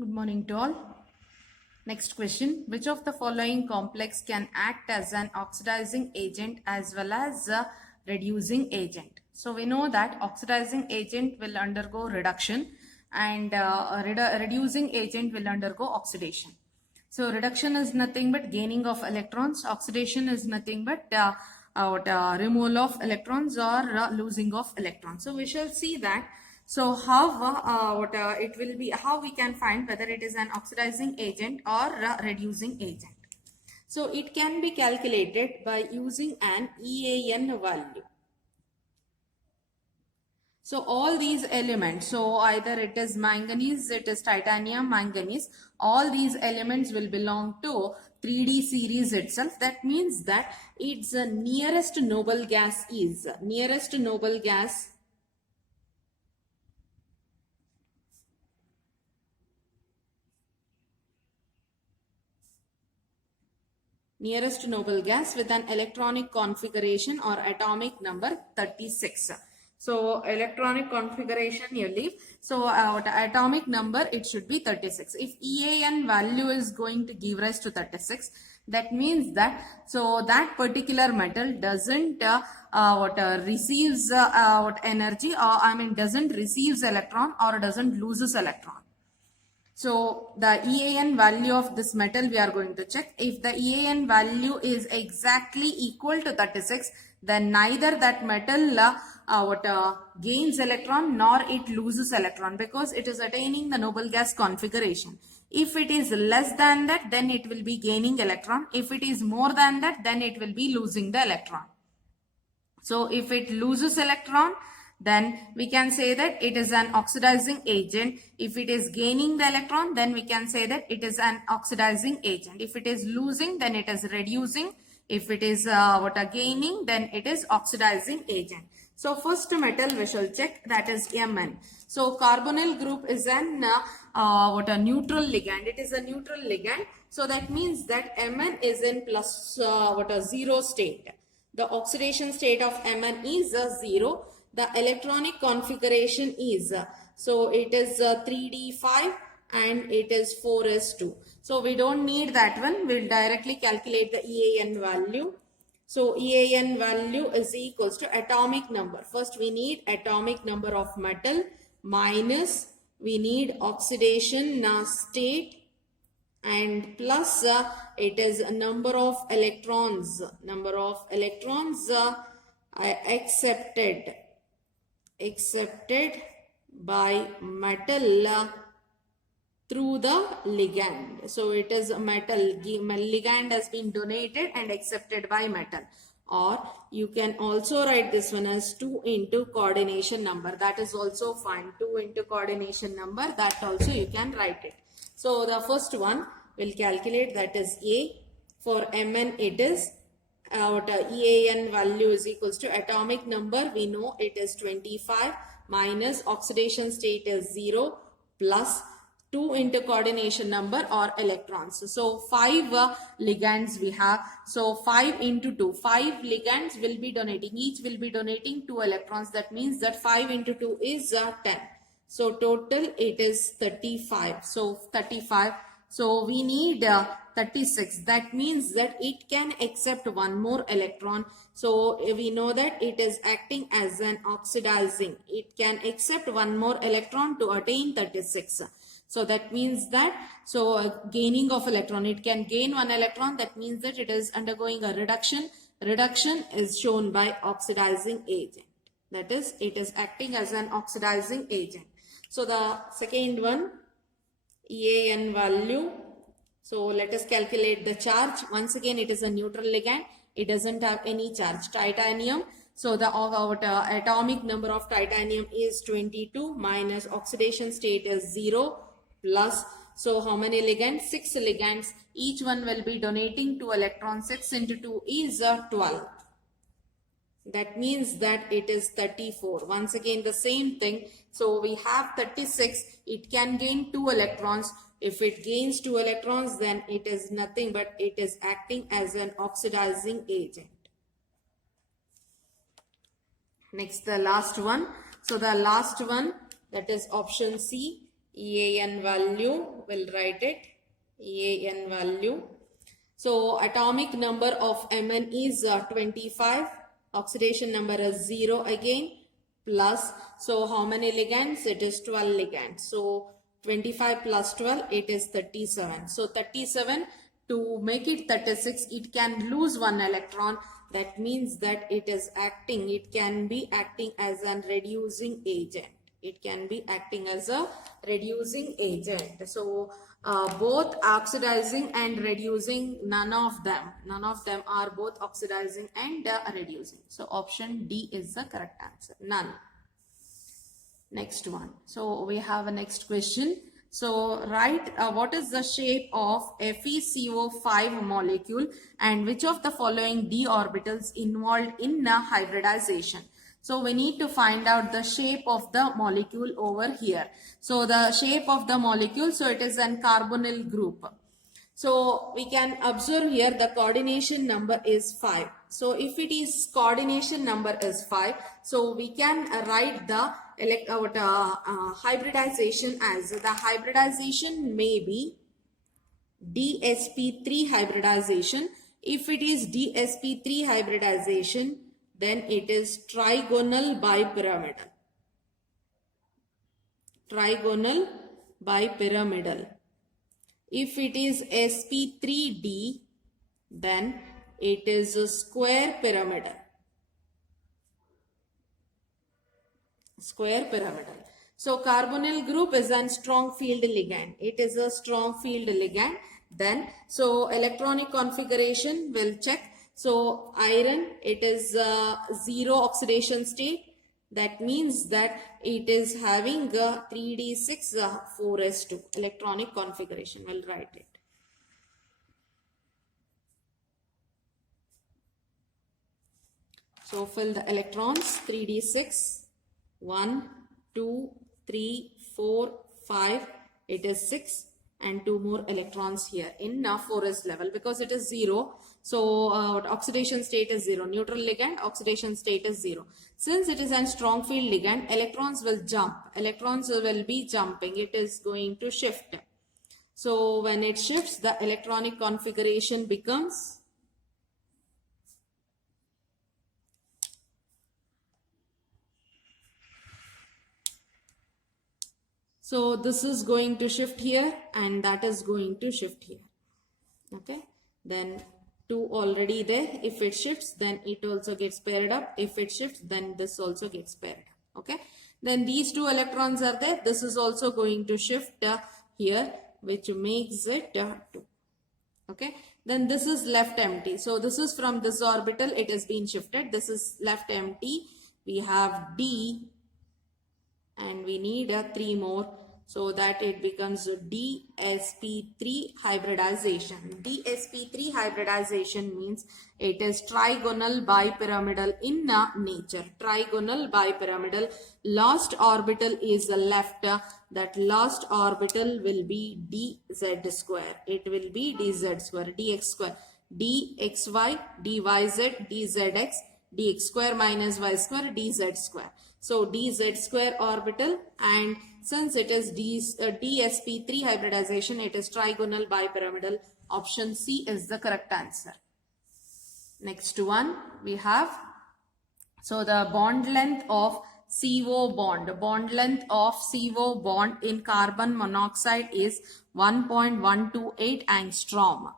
Good morning to all. Next question. Which of the following complex can act as an oxidizing agent as well as a reducing agent? So we know that oxidizing agent will undergo reduction and reducing agent will undergo oxidation. So reduction is nothing but gaining of electrons. Oxidation is nothing but removal of electrons or losing of electrons. So we shall see that. So how it will be, how we can find whether it is an oxidizing agent or reducing agent. So it can be calculated by using an EAN value. So all these elements, so either it is manganese, it is titanium, manganese, all these elements will belong to 3D series itself. That means that its nearest noble gas is, nearest noble gas with an electronic configuration or atomic number 36. So electronic configuration you leave. So atomic number, it should be 36. If EAN value is going to give rise to 36, that means that so that particular metal doesn't receives energy, or doesn't receives electron or doesn't loses electron. So the EAN value of this metal we are going to check. If the EAN value is exactly equal to 36, then neither that metal gains electron nor it loses electron, because it is attaining the noble gas configuration. If it is less than that, then it will be gaining electron. If it is more than that, then it will be losing the electron. So if it loses electron, then we can say that it is an oxidizing agent. If it is gaining the electron, then we can say that it is an oxidizing agent. If it is losing, then it is reducing. If it is gaining, then it is oxidizing agent. So first metal we shall check, that is Mn. So carbonyl group is an neutral ligand. It is a neutral ligand. So that means that Mn is in plus 0 state. The oxidation state of Mn is 0. The electronic configuration is, so it is 3d5 and it is 4s2. So we don't need that one. We'll directly calculate the EAN value. So EAN value is equals to atomic number. First we need atomic number of metal minus we need oxidation state and plus it is a number of electrons accepted by metal through the ligand. So it is a metal, ligand has been donated and accepted by metal. Or you can also write this one as 2 into coordination number. That is also fine. 2 into coordination number, that also you can write it. So the first one will calculate, that is A. For Mn it is EAN value is equals to atomic number, we know it is 25, minus oxidation state is 0 plus 2 into coordination number or electrons. So 5 ligands we have. So 5 into 2. 5 ligands will be donating. Each will be donating 2 electrons. That means that 5 into 2 is 10. So total it is 35. So 35. So we need 36. That means that it can accept one more electron. So we know that it is acting as an oxidizing. It can accept one more electron to attain 36. So that means that, gaining of electron, it can gain one electron. That means that it is undergoing a reduction. Reduction is shown by oxidizing agent. That is, it is acting as an oxidizing agent. So the second one, EAN value. So let us calculate the charge. Once again, it is a neutral ligand. It doesn't have any charge. Titanium. So the atomic number of titanium is 22 minus oxidation state is 0 plus. So how many ligands? 6 ligands. Each one will be donating 2 electrons. 6 into 2 is 12. That means that it is 34. Once again the same thing. So we have 36. It can gain 2 electrons. If it gains 2 electrons, then it is nothing but it is acting as an oxidizing agent. Next, the last one. So the last one, that is option C. EAN value, we'll write it, EAN value. So atomic number of Mn is 25, oxidation number is 0 again, plus, so how many ligands? It is 12 ligands. So 25 plus 12, it is 37. So 37, to make it 36, it can lose one electron. That means that it is acting, it can be acting as a reducing agent. It can be acting as a reducing agent. So both oxidizing and reducing, none of them are both oxidizing and reducing. So option D is the correct answer, none. Next one. So we have a next question. So write what is the shape of FeCO5 molecule and which of the following d orbitals involved in hybridization. So we need to find out the shape of the molecule over here. So the shape of the molecule, so it is an carbonyl group. So we can observe here the coordination number is 5. So if it is coordination number is 5, so we can write the hybridization as, the hybridization may be DsP3 hybridization. If it is DsP3 hybridization, then it is trigonal bipyramidal. Trigonal bipyramidal. If it is sp3d, then it is a square pyramidal. Square pyramidal. So carbonyl group is a strong field ligand. It is a strong field ligand. Then, so electronic configuration will check. So iron, it is 0 oxidation state. That means that it is having a 3d6 4s2 electronic configuration. We'll write it. So fill the electrons, 3d6, 1, 2, 3, 4, 5, it is 6 and 2 more electrons here in 4s level because it is 0. So oxidation state is 0. Neutral ligand, oxidation state is 0. Since it is a strong field ligand, electrons will jump. Electrons will be jumping. It is going to shift. So when it shifts, the electronic configuration becomes so this is going to shift here and that is going to shift here. Okay. Then 2 already there. If it shifts, then it also gets paired up. If it shifts, then this also gets paired up. Okay. Then these 2 electrons are there. This is also going to shift here, which makes it 2. Okay. Then this is left empty. So this is from this orbital. It has been shifted. This is left empty. We have D and we need 3 more. So that it becomes DsP3 hybridization. DsP3 hybridization means it is trigonal bipyramidal in nature. Trigonal bipyramidal. Last orbital is left. That last orbital will be dz square. It will be dz square, dx square, dxy, dyz, dzx, dx square minus y square, dz square. So dz square orbital, and since it is DsP3 hybridization, it is trigonal bipyramidal. Option C is the correct answer. Next one we have, so the bond length of CO bond. Bond length of CO bond in carbon monoxide is 1.128 angstrom.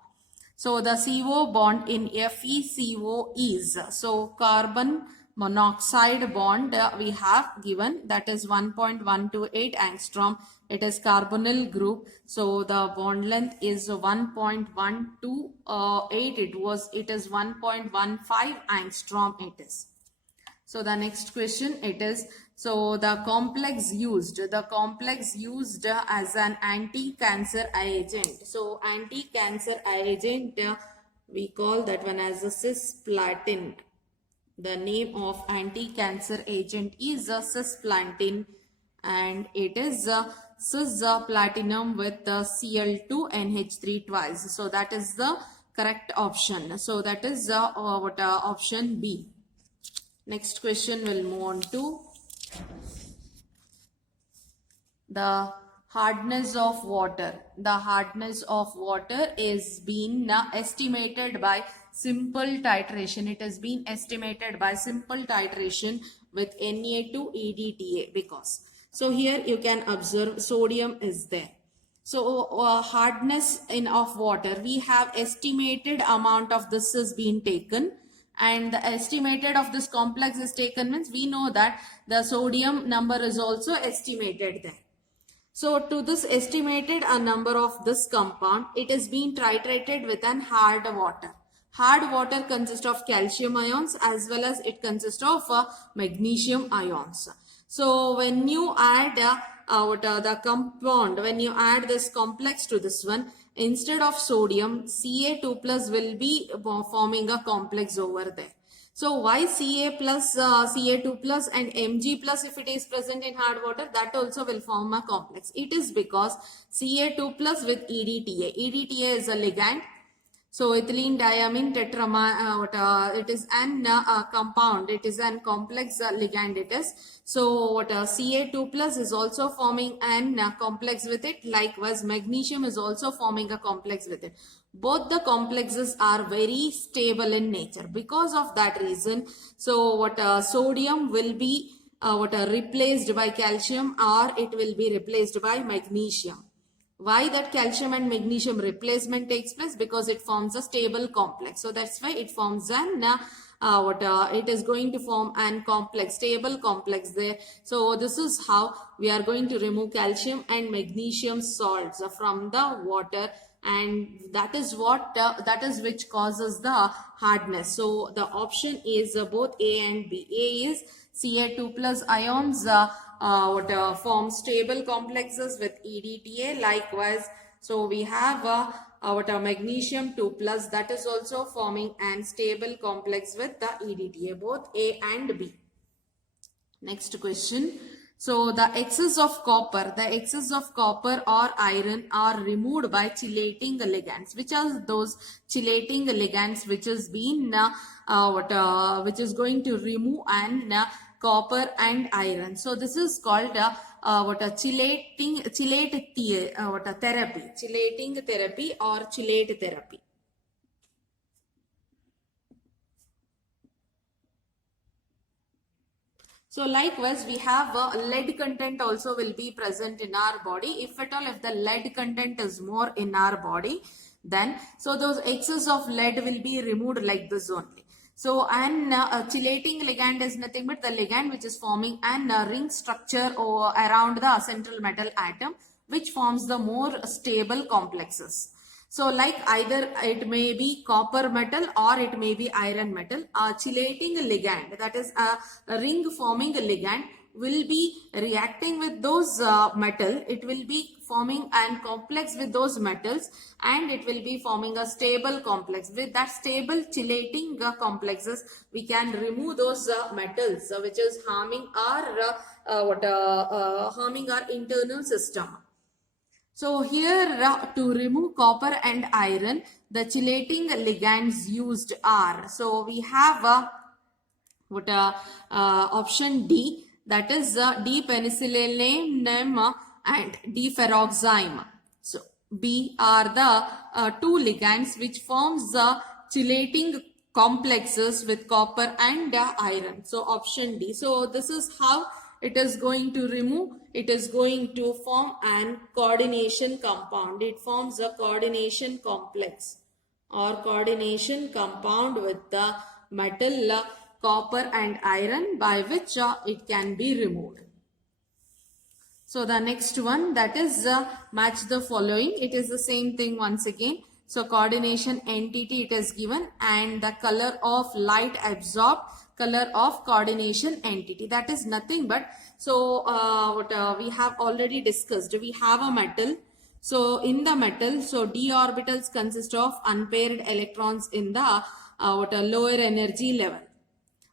So the CO bond in FeCO is, so carbon monoxide bond we have given, that is 1.128 angstrom. It is carbonyl group. So the bond length is 1.128. It is 1.15 angstrom it is. So the next question it is, so the complex used as an anti-cancer agent. So anti-cancer agent, we call that one as a cisplatin. The name of anti-cancer agent is a cisplatin, and it is cis platinum with Cl2NH3 twice. So that is the correct option. So that is option B. Next question will move on to the hardness of water. The hardness of water is being estimated by simple titration. It has been estimated by simple titration with Na2EDTA because. So here you can observe sodium is there. So hardness of water, we have estimated amount of this is being taken, and the estimated of this complex is taken means we know that the sodium number is also estimated there. So to this estimated a number of this compound, it is being titrated with an hard water. Hard water consists of calcium ions as well as it consists of magnesium ions. So when you add the compound, when you add this complex to this one, instead of sodium, Ca2 plus will be forming a complex over there. So why Ca plus, Ca2 plus and Mg plus if it is present in hard water, that also will form a complex. It is because Ca2 plus with EDTA. EDTA is a ligand. So ethylene diamine tetramine, it is an compound. It is an complex ligand it is. So Ca2 plus is also forming an complex with it. Likewise, magnesium is also forming a complex with it. Both the complexes are very stable in nature. Because of that reason, so sodium will be replaced by calcium or it will be replaced by magnesium. Why that calcium and magnesium replacement takes place? Because it forms a stable complex. So that's why it forms an it is going to form an complex, stable complex there. So this is how we are going to remove calcium and magnesium salts from the water, and that is what that is which causes the hardness. So the option is both A and B. A is Ca2 plus ions form stable complexes with EDTA. Likewise, so we have magnesium 2 plus that is also forming an stable complex with the EDTA, both A and B. Next question. So the excess of copper or iron are removed by chelating ligands. Which are those chelating ligands which has been which is going to remove an copper and iron? So this is called chelating therapy or chelate therapy. So likewise, we have lead content also will be present in our body. If at all, if the lead content is more in our body, then so those excess of lead will be removed like this only. So an chelating ligand is nothing but the ligand which is forming an ring structure around the central metal atom, which forms the more stable complexes. So like either it may be copper metal or it may be iron metal. A chelating ligand, that is a ring forming ligand, will be reacting with those metal. It will be forming an complex with those metals and it will be forming a stable complex. With that stable chelating complexes, we can remove those metals which is harming our internal system. So here to remove copper and iron, the chelating ligands used are, so we have option D, that is D-penicillanine and D-ferroxime. So B are the two ligands which forms the chelating complexes with copper and iron. So option D. So this is how it is going to remove. It is going to form an coordination compound. It forms a coordination complex or coordination compound with the metal copper and iron, by which it can be removed. So the next one, that is match the following. It is the same thing once again. So coordination entity it is given and the color of light absorbed, color of coordination entity, that is nothing but, so we have already discussed, we have a metal. So in the metal, so d orbitals consist of unpaired electrons in the lower energy level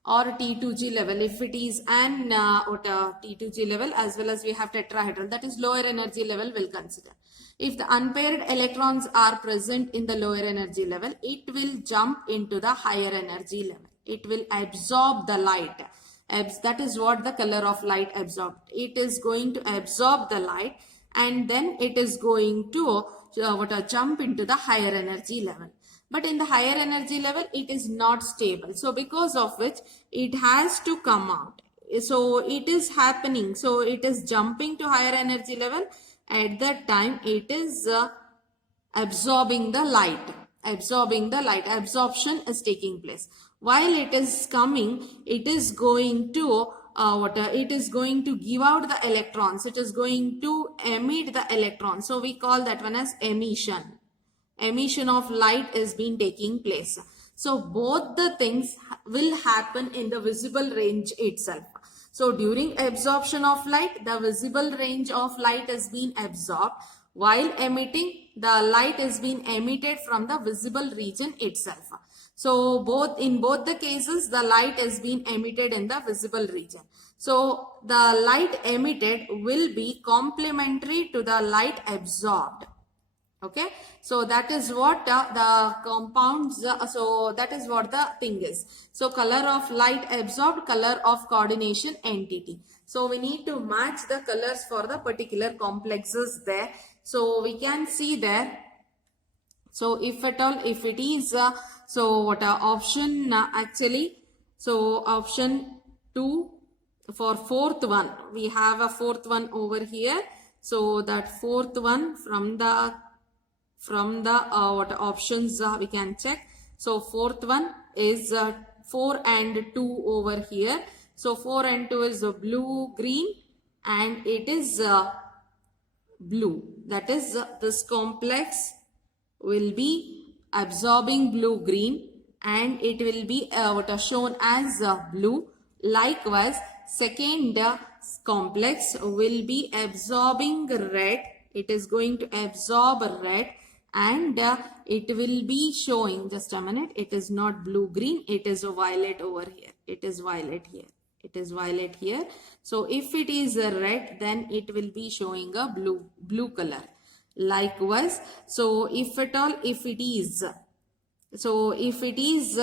or T2G level. If it is an T2G level, as well as we have tetrahedral, that is lower energy level will consider. If the unpaired electrons are present in the lower energy level, it will jump into the higher energy level. It will absorb the light. That is what the color of light absorbed. It is going to absorb the light and then it is going to jump into the higher energy level. But in the higher energy level, it is not stable. So because of which it has to come out. So it is happening. So it is jumping to higher energy level. At that time, it is absorbing the light. Absorption is taking place. While it is coming, it is going to it is going to give out the electrons. It is going to emit the electrons. So we call that one as emission. Emission of light is being taking place. So both the things will happen in the visible range itself. So during absorption of light, the visible range of light is being absorbed. While emitting, the light is being emitted from the visible region itself. So in both the cases, the light is being emitted in the visible region. So the light emitted will be complementary to the light absorbed. Okay, so that is what the compounds, so that is what the thing is. So color of light absorbed, color of coordination entity. So we need to match the colors for the particular complexes there. So we can see there. So if at all, if it is, so what option actually, so option 2 for fourth one, we have a fourth one over here. So that fourth one from the what options we can check. So fourth one is 4 and 2 over here. So 4 and 2 is blue, green, and it is blue. That is this complex will be absorbing blue, green, and it will be what are shown as blue. Likewise, second complex will be absorbing red. It is going to absorb red, and it will be showing, just a minute, it is not blue green, it is a violet over here, it is violet here, it is violet here. So if it is a red, then it will be showing a blue color. Likewise, so if at all, if it is, so if it is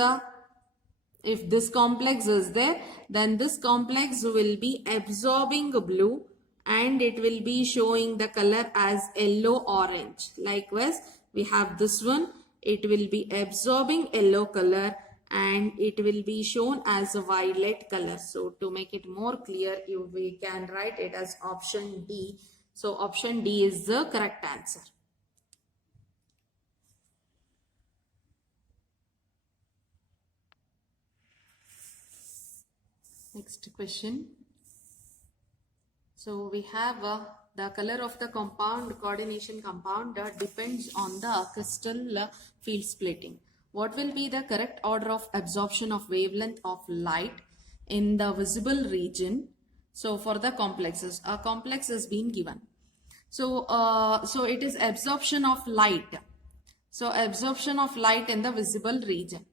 if this complex is there, then this complex will be absorbing blue, and it will be showing the color as yellow orange. Likewise, we have this one, it will be absorbing yellow color, and it will be shown as a violet color. So to make it more clear, we can write it as option D. So option D is the correct answer. Next question. So we have the color of the compound, coordination compound depends on the crystal field splitting. What will be the correct order of absorption of wavelength of light in the visible region? So for the complexes, a complex has been given. So, so it is absorption of light. So absorption of light in the visible region.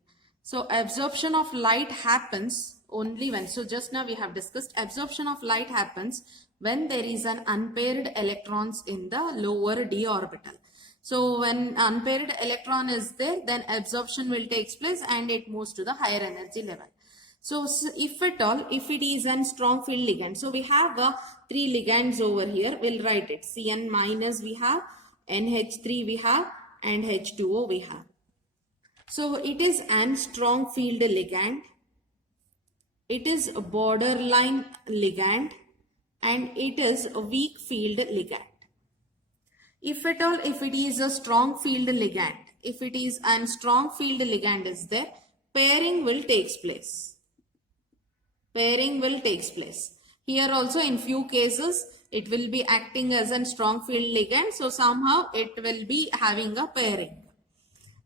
So absorption of light happens only when, so just now we have discussed, absorption of light happens when there is an unpaired electrons in the lower d orbital. So when unpaired electron is there, then absorption will take place and it moves to the higher energy level. So if at all, if it is a strong field ligand, so we have 3 ligands over here, we'll write it. Cn minus we have, NH3 we have, and H2O we have. So it is an strong field ligand, it is a borderline ligand, and it is a weak field ligand. If at all, if it is a strong field ligand, if it is a strong field ligand is there, pairing will take place. Pairing will take place. Here also in few cases, it will be acting as a strong field ligand. So somehow it will be having a pairing.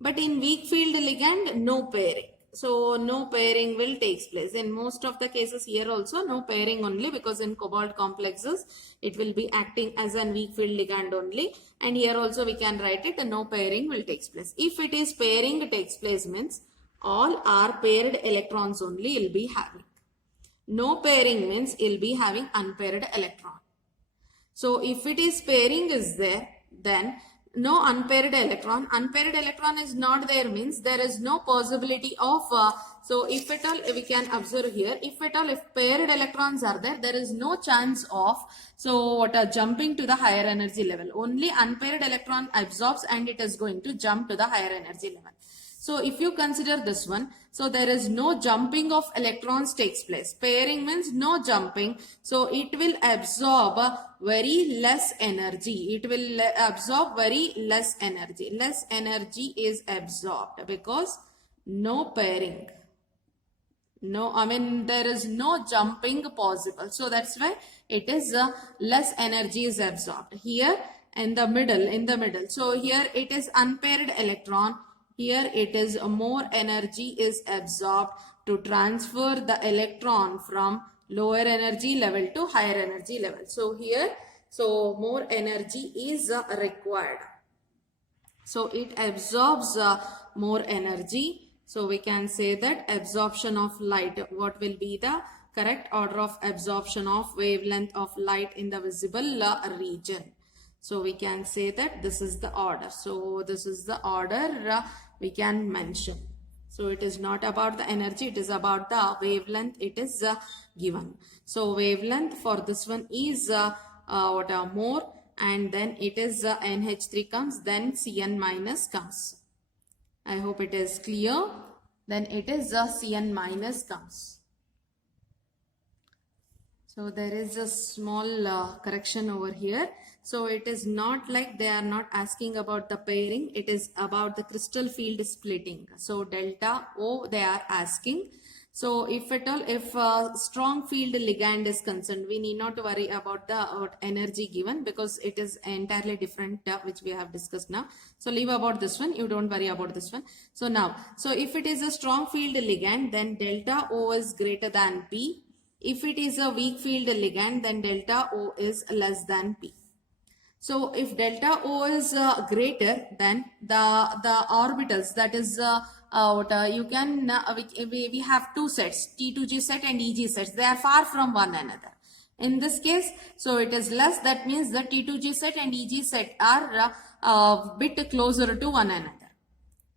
But in weak field ligand, no pairing. So no pairing will take place. In most of the cases here also no pairing only, because in cobalt complexes it will be acting as a weak field ligand only, and here also we can write it, no pairing will take place. If it is pairing takes place means all are paired electrons only will be having. No pairing means it will be having unpaired electron. So if it is pairing is there, then no unpaired electron. Unpaired electron is not there means there is no possibility of So if at all we can observe here, if at all if paired electrons are there, there is no chance of jumping to the higher energy level. Only unpaired electron absorbs and it is going to jump to the higher energy level. So if you consider this one, so there is no jumping of electrons takes place. Pairing means no jumping. So it will absorb very less energy. It will absorb very less energy. Less energy is absorbed because no pairing. No, I mean there is no jumping possible. So that's why it is less energy is absorbed. Here in the middle. So here it is unpaired electron. Here it is more energy is absorbed to transfer the electron from lower energy level to higher energy level. So here, so more energy is required. So it absorbs more energy. So we can say that absorption of light, what will be the correct order of absorption of wavelength of light in the visible region? So we can say that this is the order. So this is the order we can mention. So it is not about the energy, it is about the wavelength it is given. So wavelength for this one is more, and then it is NH3 comes, then Cn minus comes. I hope it is clear. Then it is Cn minus comes. So there is a small correction over here. So it is not like they are not asking about the pairing. It is about the crystal field splitting. So delta O they are asking. So if at all, if strong field ligand is concerned, we need not to worry about the energy given because it is entirely different which we have discussed now. So leave about this one. You don't worry about this one. So now, so if it is a strong field ligand, then delta O is greater than P. If it is a weak field ligand, then delta O is less than P. So if delta O is greater, then the orbitals, that is you can we have two sets, T2G set and EG sets. They are far from one another. In this case, so it is less. That means the T2G set and EG set are a bit closer to one another.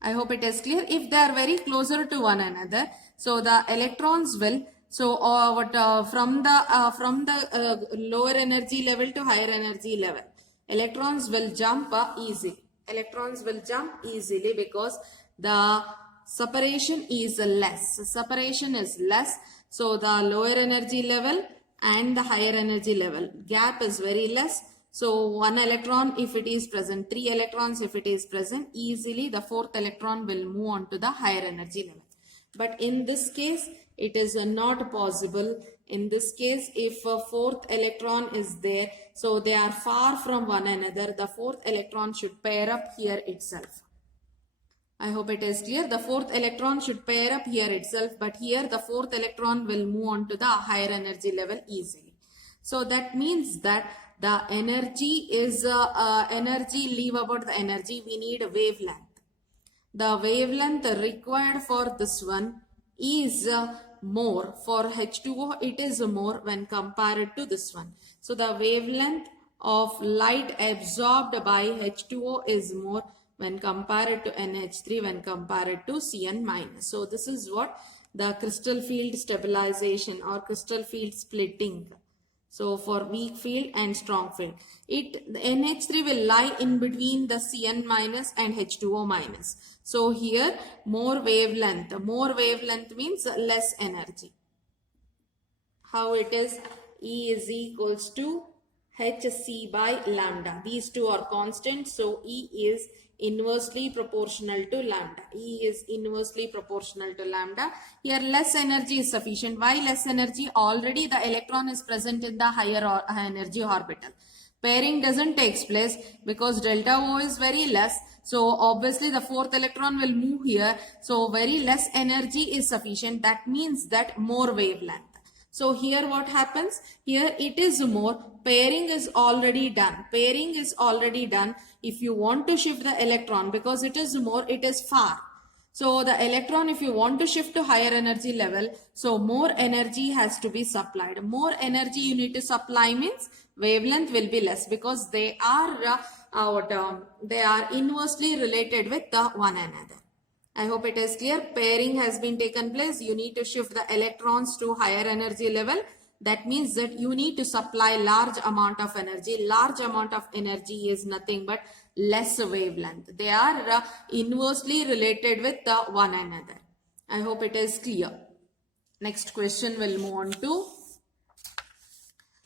I hope it is clear. If they are very closer to one another, so the electrons will from the lower energy level to higher energy level, electrons will jump easily. Electrons will jump easily because the separation is less. Separation is less. So the lower energy level and the higher energy level gap is very less. So one electron if it is present, 3 electrons if it is present, easily the 4th electron will move on to the higher energy level. But in this case, it is not possible. In this case, if a 4th electron is there, so they are far from one another, the 4th electron should pair up here itself. I hope it is clear. The 4th electron should pair up here itself, but here the 4th electron will move on to the higher energy level easily. So that means that the energy is leave about the energy, we need a wavelength. The wavelength required for this one is more. For H2O, it is more when compared to this one. So the wavelength of light absorbed by H2O is more when compared to NH3, when compared to Cn minus. So this is what the crystal field stabilization or crystal field splitting. So for weak field and strong field, the NH3 will lie in between the Cn minus and H2O minus. So here more wavelength means less energy. How it is? E is equals to Hc by lambda. These two are constant. So E is inversely proportional to lambda. E is inversely proportional to lambda. Here less energy is sufficient. Why less energy? Already the electron is present in the higher energy orbital. Pairing doesn't take place because delta O is very less. So obviously the 4th electron will move here. So very less energy is sufficient. That means that more wavelength. So here what happens? Here it is more. Pairing is already done. Pairing is already done. If you want to shift the electron, because it is more, it is far. So the electron, if you want to shift to higher energy level, so more energy has to be supplied. More energy you need to supply means wavelength will be less because they are inversely related with one another. I hope it is clear. Pairing has been taken place. You need to shift the electrons to higher energy level. That means that you need to supply large amount of energy. Large amount of energy is nothing but less wavelength. They are inversely related with one another. I hope it is clear. Next question we'll move on to.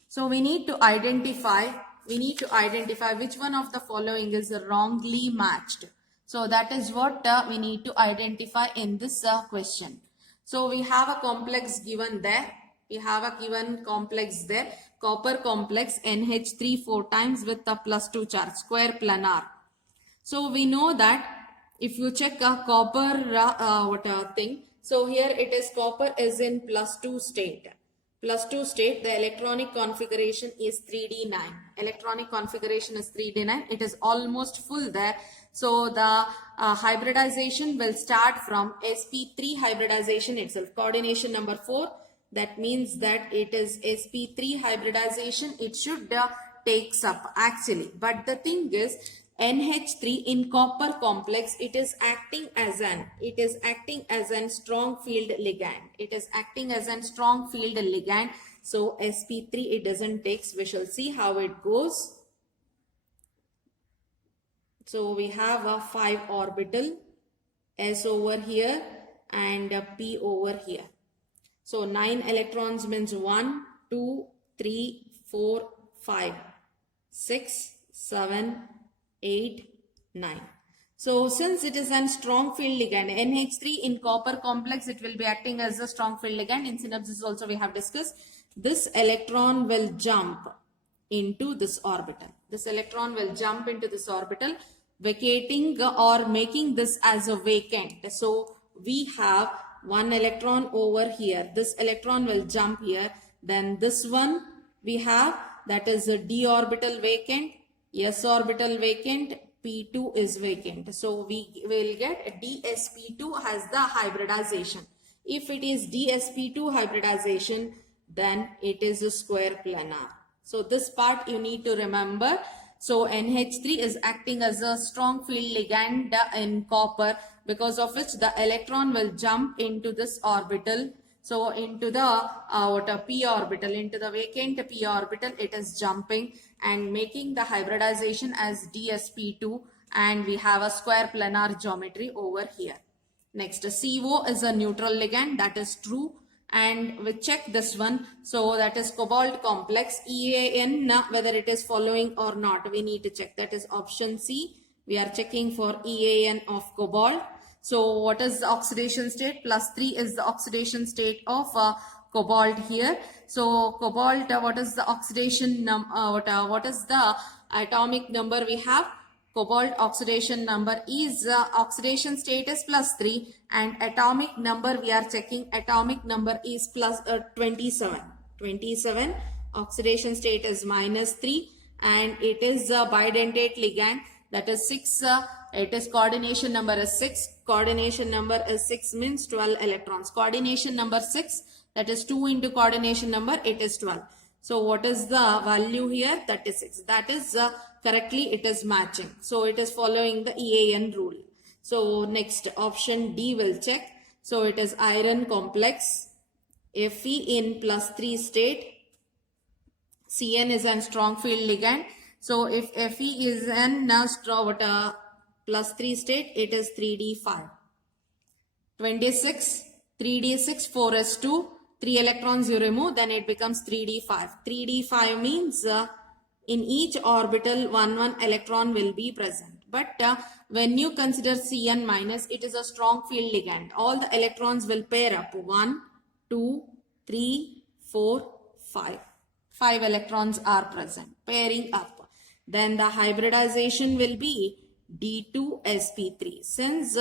So we need to identify which one of the following is wrongly matched. So that is what we need to identify in this question. So we have a complex given there. We have a given complex there. Copper complex NH3 4 times with a +2 charge, square planar. So we know that if you check a copper thing. So here it is copper is in +2 state. +2 state, the electronic configuration is 3d9. Electronic configuration is 3d9. It is almost full there. So the hybridization will start from sp3 hybridization itself. Coordination number 4. That means that it is sp3 hybridization. It should takes up actually. But the thing is, NH3 in copper complex, it is acting as an strong field ligand. It is acting as a strong field ligand. So sp3 it doesn't take. We shall see how it goes. So we have a 5 orbital, s over here and a p over here. So 9 electrons means 1, 2, 3, 4, 5, 6, 7, 8, 9. So since it is a strong field ligand, NH3 in copper complex, it will be acting as a strong field ligand. In synapses also we have discussed. This electron will jump into this orbital. This electron will jump into this orbital, vacating or making this as a vacant. So we have one electron over here. This electron will jump here. Then this one we have, that is a d orbital vacant, s orbital vacant, p2 is vacant. So we will get dsp2 has the hybridization. If it is dsp2 hybridization, then it is a square planar. So this part you need to remember. So NH3 is acting as a strong field ligand in copper, because of which the electron will jump into this orbital. So into the p orbital, into the vacant p orbital, it is jumping and making the hybridization as dsp2, and we have a square planar geometry over here. Next, CO is a neutral ligand, that is true. And we check this one. So that is cobalt complex, EAN, whether it is following or not, we need to check. That is option C. We are checking for EAN of cobalt. So what is the oxidation state? +3 is the oxidation state of cobalt here. So cobalt, what is the oxidation what is the atomic number we have? Cobalt oxidation number is oxidation state is +3, and atomic number we are checking. Atomic number is 27. 27. Oxidation state is -3, and it is a bidentate ligand. That is 6. It is coordination number is 6. Coordination number is 6 means 12 electrons. Coordination number 6, that is 2 into coordination number, it is 12. So what is the value here? 36. That is correctly it is matching. So it is following the EAN rule. So next option D will check. So it is iron complex, Fe in +3 state. Cn is a strong field ligand. So if Fe is an +3 state, it is 3d5. 26, 3d6, 4s2. 3 electrons you remove, then it becomes 3d5. 3d5 means in each orbital 1 electron will be present. But when you consider Cn minus, it is a strong field ligand. All the electrons will pair up. 1, 2, 3, 4, 5. 5 electrons are present, pairing up. Then the hybridization will be D2sp3. Since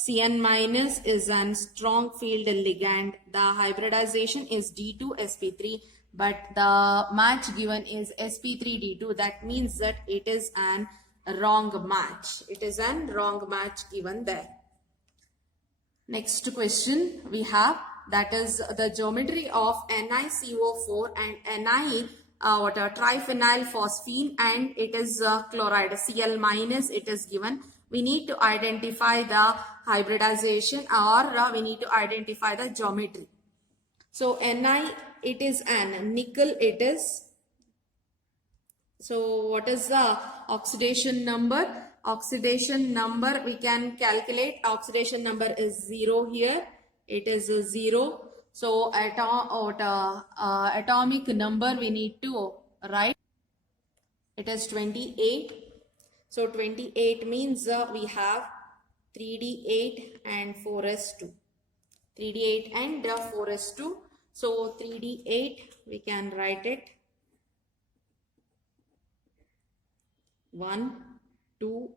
Cn minus is a strong field ligand, the hybridization is D2sp3, but the match given is sp3d2. That means that it is an wrong match. It is an wrong match given there. Next question we have, that is the geometry of NiCO4 and Ni triphenyl phosphine, and it is chloride Cl minus it is given. We need to identify the hybridization, or we need to identify the geometry. So Ni, it is an, nickel it is. So what is the oxidation number? Oxidation number we can calculate. Oxidation number is 0 here. It is 0. So atomic number we need to write. It is 28. So 28 means we have 3d8 and 4s2. 3d8 and 4s2. So 3d8 we can write it 1, 2,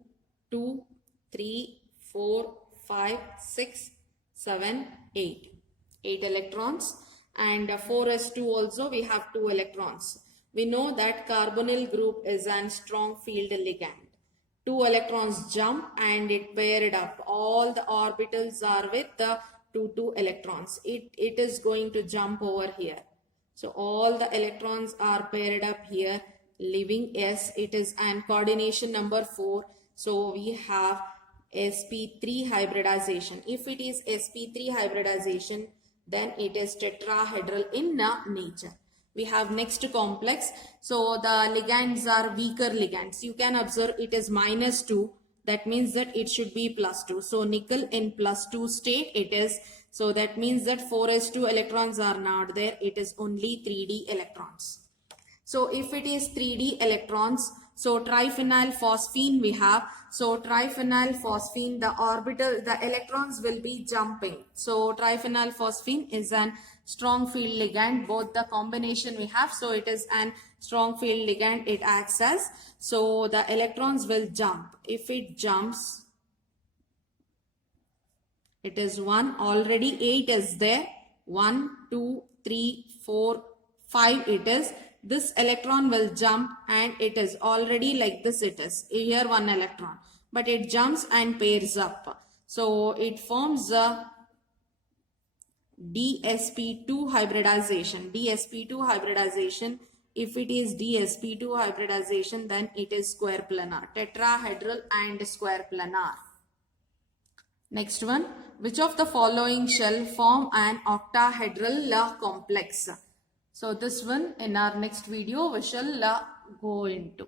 2, 3, 4, 5, 6, 7, 8. 8 electrons, and 4s2 also we have 2 electrons. We know that carbonyl group is an strong field ligand. 2 electrons jump and it paired up. All the orbitals are with the 2 electrons. It is going to jump over here. So all the electrons are paired up here, leaving S. It is an coordination number 4. So we have sp3 hybridization. If it is sp3 hybridization, then it is tetrahedral in nature. We have next complex. So the ligands are weaker ligands. You can observe it is -2. That means that it should be +2. So nickel in +2 state it is. So that means that 4s2 electrons are not there. It is only 3d electrons. So if it is 3d electrons, so triphenyl phosphine we have. So triphenyl phosphine, the electrons will be jumping. So triphenyl phosphine is an strong field ligand. Both the combination we have. So it is an strong field ligand. It acts as. So the electrons will jump. If it jumps, it is 1. Already 8 is there. 1, 2, 3, 4, 5 it is. This electron will jump and it is already like this it is. Here 1 electron. But it jumps and pairs up. So it forms a DsP2 hybridization. DsP2 hybridization. If it is DsP2 hybridization, then it is square planar. Tetrahedral and square planar. Next one. Which of the following shall form an octahedral complex? So this one in our next video we shall go into.